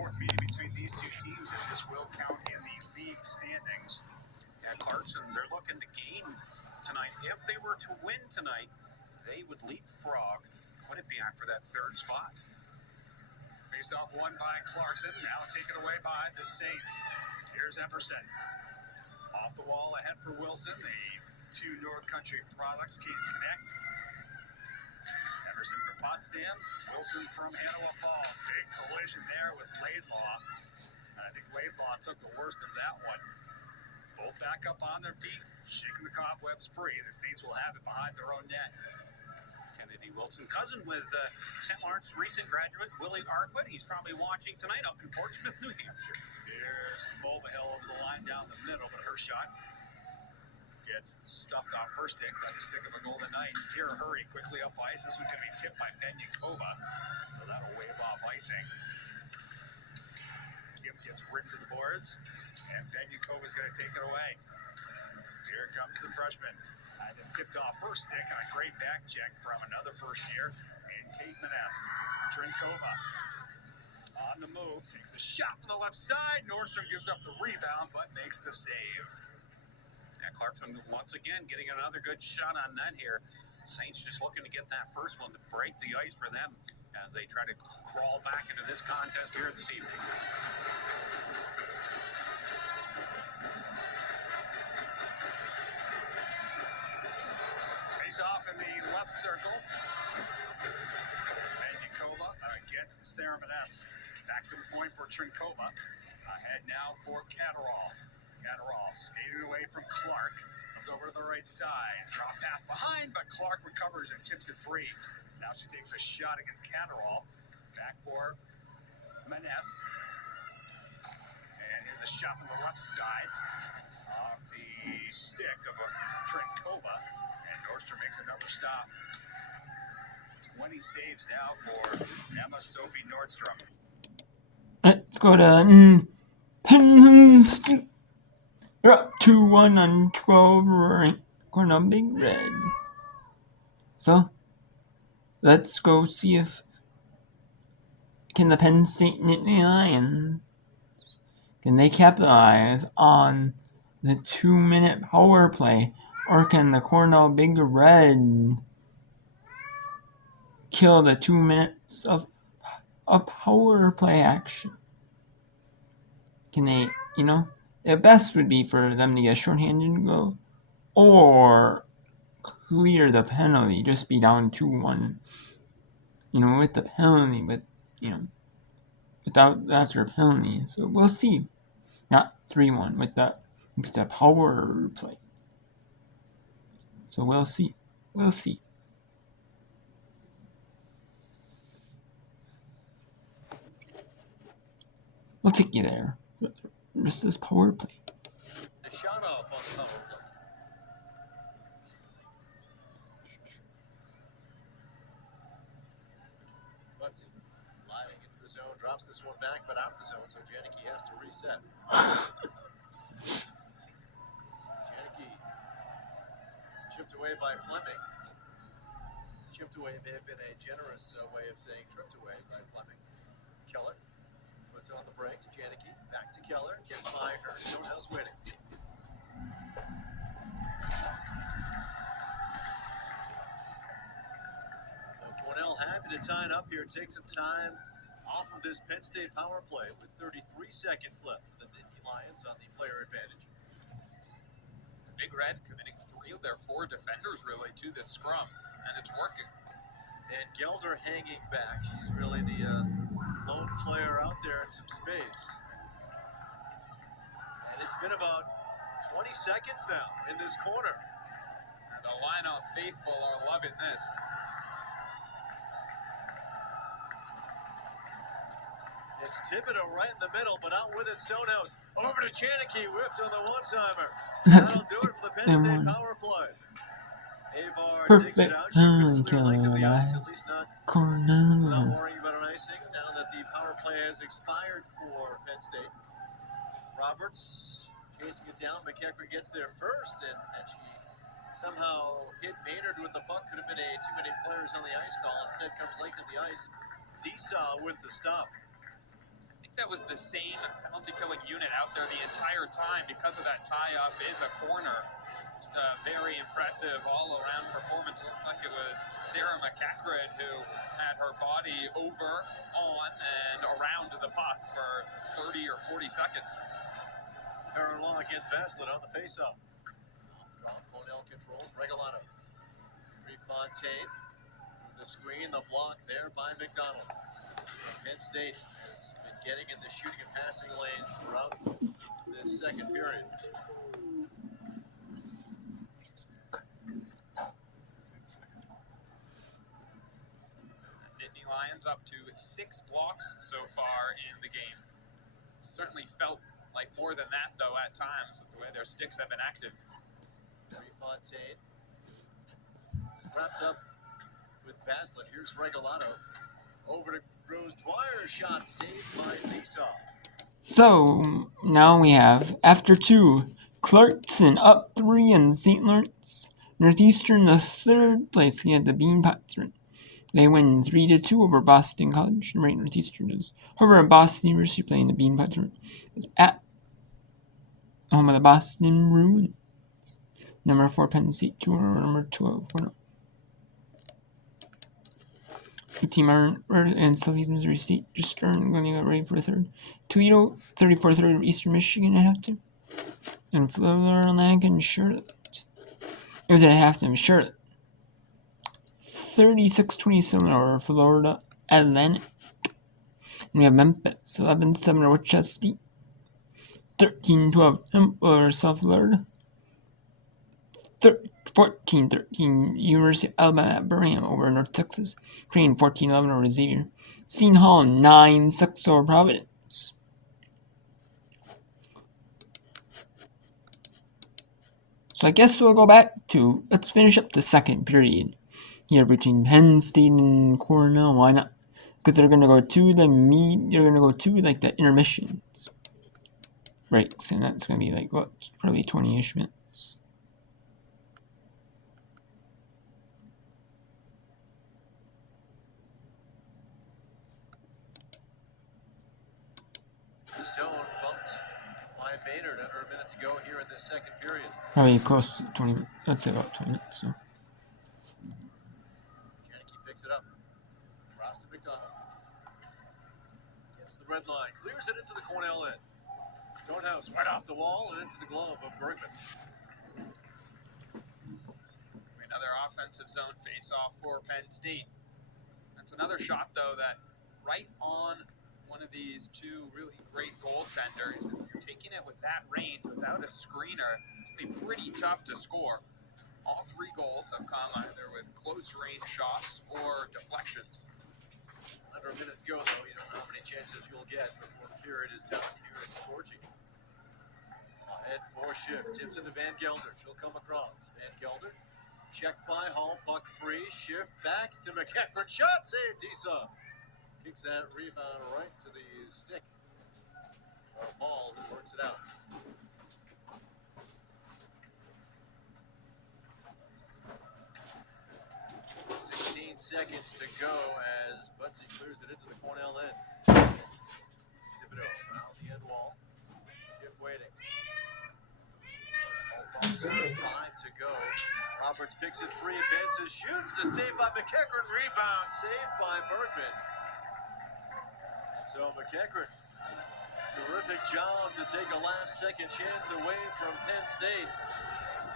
fourth meeting between these two teams, and this will count in the league standings. Yeah, Clarkson, they're looking to gain tonight. If they were to win tonight, they would leapfrog Quinnipiac for that third spot. Face-off won by Clarkson, now taken away by the Saints. Here's Emerson. Off the wall ahead for Wilson. The two North Country products can't connect. Emerson from Potsdam, Wilson from Hanawa Falls. Big collision there with Laidlaw. And I think Laidlaw took the worst of that one. Both back up on their feet, shaking the cobwebs free. The Saints will have it behind their own net. Kennedy Wilson, cousin with St. Lawrence recent graduate Willie Arquette. He's probably watching tonight up in Portsmouth, New Hampshire. Here's Mulvihill over the line down the middle, but her shot gets stuffed off her stick by the stick of a Golden Knight. Kira Hurry quickly up ice. This one's going to be tipped by Benyakova, so that'll wave off icing. Kim gets ripped to the boards, and Benyakova's going to take it away. Here comes the freshman. And it tipped off her stick, and a great back check from another first year, and Kate Maness. Trinkova on the move, takes a shot from the left side. Nordstrom gives up the rebound, but makes the save. Yeah, Clarkson once again getting another good shot on net here. Saints just looking to get that first one to break the ice for them as they try to crawl back into this contest here this evening. Off in the left circle. Benyakova against Sarah Maness. Back to the point for Trinkova. Ahead now for Catterall. Catterall skated away from Clark. Comes over to the right side. Drop pass behind, but Clark recovers and tips it free. Now she takes a shot against Catterall. Back for Maness. And here's a shot from the left side. Off the stick of a Trinkova. And Nordstrom makes another stop. 20 saves now for Emma Sophie Nordstrom. Let's go to Penn State. They're up 2-1 on 12 ranked Cornell Big Red. So, let's go see if can the Penn State Nittany Lions, can they capitalize on the 2-minute power play, or can the Cornell Big Red kill the 2 minutes of power play action? Can they, the best would be for them to get a shorthanded goal or clear the penalty, just be down 2-1, with the penalty, but, without after penalty. So we'll see. Not 3-1 with that extra power play. So we'll see. We'll see. We'll take you there. This is power play. The shot off on the power play. Buttsy gliding into the zone, drops this one back, but out of the zone, so Janicki has to reset. Janicki chipped away by Fleming. Chipped away may have been a generous way of saying tripped away by Fleming. Keller puts it on the brakes. Janicki back to Keller. Gets by her. Stonehouse winning. So Cornell happy to tie it up here. Take some time off of this Penn State power play with 33 seconds left for the Nittany Lions on the player advantage. The Big Red committing 3 of their 4 defenders really to this scrum, and it's working. And Gelder hanging back. She's really the lone player out there in some space. And it's been about 20 seconds now in this corner. And the Lionel faithful are loving this. It's Thibodeau right in the middle, but out with it, Stonehouse. Over to Janicki, whiffed on the one-timer. That'll do it for the Penn State power play. Avar takes it out. She couldn't clear length of the ice, at least not without worrying about an icing. Now that the power play has expired for Penn State. Roberts chasing it down. McEachran gets there first, and she somehow hit Maynard with the puck. Could have been a too many players on the ice call. Instead comes length of the ice. Desaw with the stop. think that was the same penalty killing unit out there the entire time because of that tie up in the corner. Just a very impressive all-around performance. It looked like it was Sarah McEachran who had her body over, on, and around the puck for 30 or 40 seconds. Parallel against Vaslin on the faceoff. Off draw, Cornell controls. Regalado. Prefontaine through the screen. The block there by McDonald. Penn State has been getting in the shooting and passing lanes throughout this second period. Nittany Lions up to 6 blocks so far in the game. Certainly felt like more than that, though, at times, with the way their sticks have been active. Prefontaine wrapped up with Vaslin. Here's Regalado. Over to Rose Dwyer. Shot saved by Tisaw. So now we have, after 2, Clarkson up 3 in St. Lawrence. Northeastern the 3rd place at the Beanpot Tournament. They win 3-2 over Boston College. Right, Northeastern does. However, Boston University playing the Beanpot Tournament at home of the Boston Bruins. Number 4 Penn State 2 or number 12 4. Team and Southeast Missouri State just earned going to get ready for the 3rd. Toledo 34-30 Eastern Michigan at halftime. And Florida Atlantic and Charlotte. It was at halftime. Charlotte 36-27 over Florida Atlantic. And we have Memphis 11-7 over Wichita State. 13-12 over South Florida. 14-13 University of Alabama at Birmingham over North Texas. Creighton 14-11 over Xavier. Seton Hall 9-6 over Providence. So I guess we'll go back to, let's finish up the second period here between Penn State and Cornell. Why not? Because they're gonna go to the like the intermissions breaks, and that's gonna be like what, probably 20-ish minutes. Zone bumped by Maynard under a minute to go here in this second period. Probably close to 20 minutes. Let's say about 20 minutes. So. Janicki picks it up. Across to McDonald. Gets the red line. Clears it into the Cornell end. Stonehouse right off the wall and into the glove of Bergman. Another offensive zone face-off for Penn State. That's another shot, though, that right on one of these two really great goaltenders. And you're taking it with that range without a screener. It's going to be pretty tough to score. All 3 goals have come either with close range shots or deflections. Under a minute to go, though. You don't know how many chances you'll get before the period is done. Here is Scorgi. Ahead for Schiff. Tips into Van Gelder. She'll come across. Van Gelder. Checked by Hall. Puck free. Schiff back to McEachran. Shot save. Tisaw kicks that rebound right to the stick of Hall, who works it out. Seconds to go as Butsy clears it into the Cornell end. Thibodeau around the end wall. Schiff waiting. All 5 to go. Roberts picks it free, advances, shoots. The save by McEachran. Rebound saved by Bergman. And so McEachran, terrific job to take a last-second chance away from Penn State.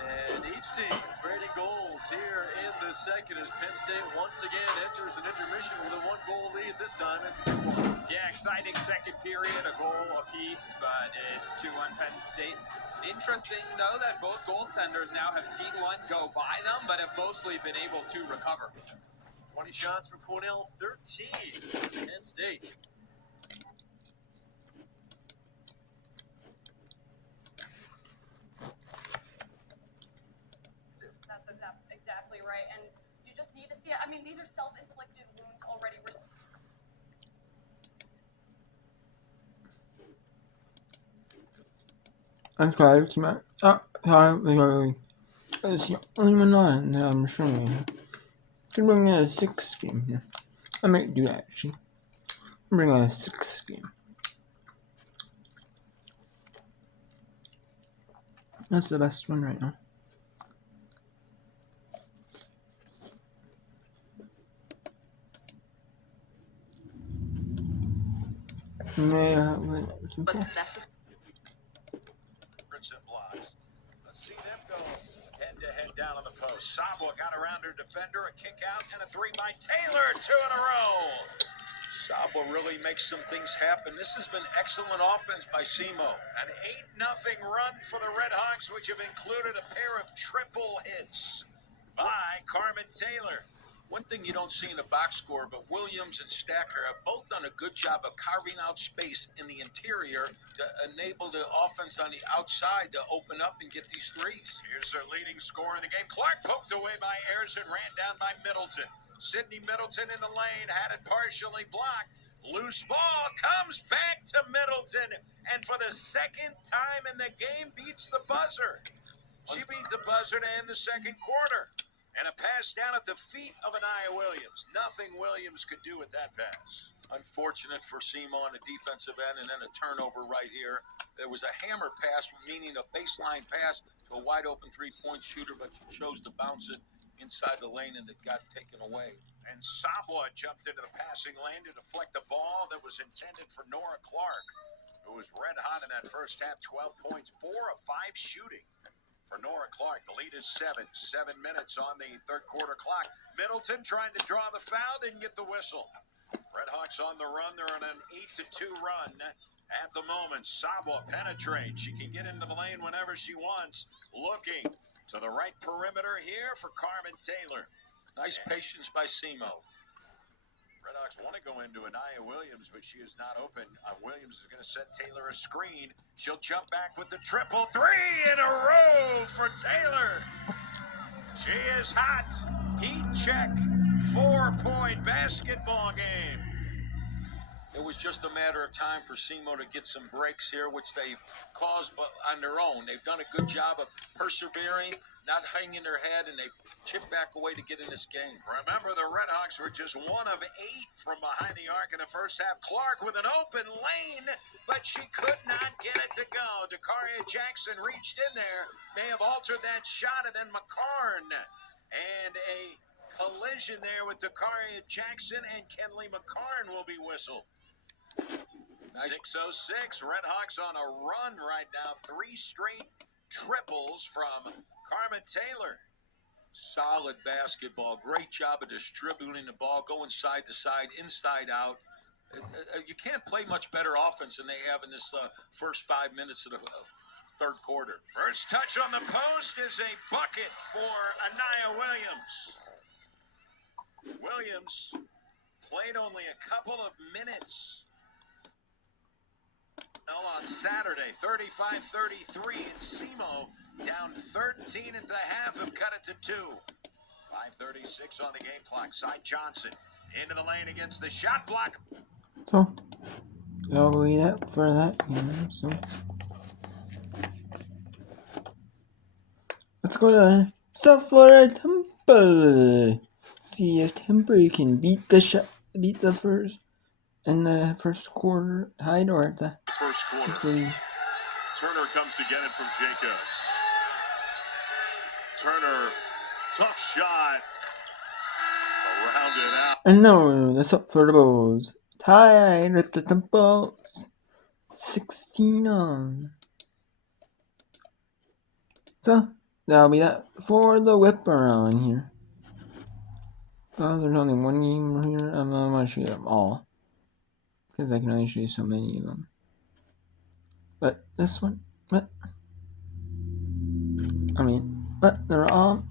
And each team trading goals here in the second as Penn State once again enters an intermission with a 1-goal lead. This time it's 2-1. Yeah, exciting second period, a goal apiece, but it's 2-1 Penn State. Interesting, though, that both goaltenders now have seen one go by them, but have mostly been able to recover. 20 shots for Cornell, 13 for Penn State. Exactly right, and you just need to see it. I mean, these are self-inflicted wounds already. I'm sorry, it's my. Oh, sorry. It's the only one on that I'm showing you. Should bring a 6 game here. I might do that actually. Bring a 6 game. That's the best one right now. Yeah, What's necessary? And blocks. Let's see them go head-to-head down on the post. Sabwa got around her defender, a kick out, and a three by Taylor, 2 in a row. Sabwa really makes some things happen. This has been excellent offense by Simo. An 8-0 run for the Red Hawks, which have included a pair of triple hits by Carmen Taylor. One thing you don't see in the box score, but Williams and Stacker have both done a good job of carving out space in the interior to enable the offense on the outside to open up and get these threes. Here's their leading scorer in the game. Clark poked away by Ayers and ran down by Middleton. Sidney Middleton in the lane, had it partially blocked. Loose ball comes back to Middleton, and for the second time in the game beats the buzzer. She beat the buzzer to end the second quarter. And a pass down at the feet of Anaya Williams. Nothing Williams could do with that pass. Unfortunate for Simo on the defensive end, and then a turnover right here. There was a hammer pass, meaning a baseline pass to a wide-open three-point shooter, but she chose to bounce it inside the lane, and it got taken away. And Sabwa jumped into the passing lane to deflect the ball that was intended for Nora Clark, who was red hot in that first half, 12 points, 4 of 5 shooting. For Nora Clark, the lead is 7 minutes on the third quarter clock. Middleton trying to draw the foul, didn't get the whistle. Red Hawks on the run. They're on an 8-2 run at the moment. Sabwa penetrates. She can get into the lane whenever she wants. Looking to the right perimeter here for Carmen Taylor. Nice patience by Simo. Red Hawks want to go into Anaya Williams, but she is not open. Williams is going to set Taylor a screen. She'll jump back with the triple. 3 in a row for Taylor. She is hot. Heat check. 4-point basketball game. It was just a matter of time for Simo to get some breaks here, which they've caused on their own. They've done a good job of persevering, not hanging their head, and they've chipped back away to get in this game. Remember, the Red Hawks were just 1 of 8 from behind the arc in the first half. Clark with an open lane, but she could not get it to go. Dakaria Jackson reached in there, may have altered that shot, and then McCarn. And a collision there with Dakaria Jackson, and Kenley McCarn will be whistled. Nice. 6:06, Red Hawks on a run right now. 3 straight triples from Carmen Taylor. Solid basketball. Great job of distributing the ball, going side to side, inside out. You can't play much better offense than they have in this first 5 minutes of the third quarter. First touch on the post is a bucket for Anaya Williams. Williams played only a couple of minutes on Saturday, 35-33, and Simo down 13 at the half, have cut it to 2. 5:36 on the game clock. Cy Johnson into the lane against the shot block. So, that'll be that for that game. So, let's go to South Florida Temple. See if Temple can beat the first in the first quarter, tied or at the First quarter. Turner comes to get it from Jacobs. Turner, tough shot. Around it out. And no, the South Florida Bulls tied at the Temple, 16 on. So that'll be that for the whip around here. There's only one game here. I'm not going to show them all because I can only show you so many of them. But this one, they're all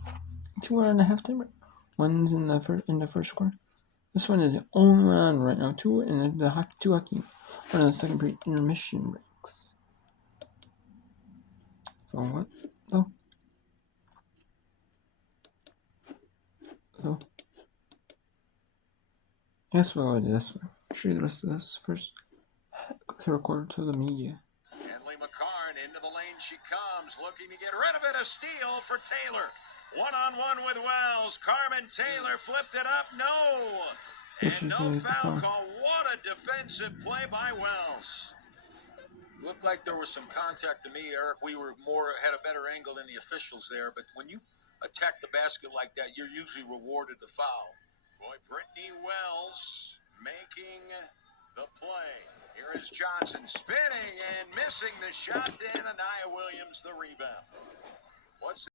2.5 timer. One's in the first quarter. This one is the only one on right now. 2 in the 2 hockey. One in the second period intermission breaks. So what? So guess we'll do this one. Show you the rest of this first. Third quarter to the media. Kenley McCarn into the lane she comes, looking to get rid of it. A steal for Taylor. 1-on-1 with Wells. Carmen Taylor flipped it up. No. And no foul call. What a defensive play by Wells. Looked like there was some contact to me, Eric. We were had a better angle than the officials there, but when you attack the basket like that, you're usually rewarded the foul. Boy, Brittany Wells making the play. Here is Johnson spinning and missing the shot, and Anaya Williams the rebound. What's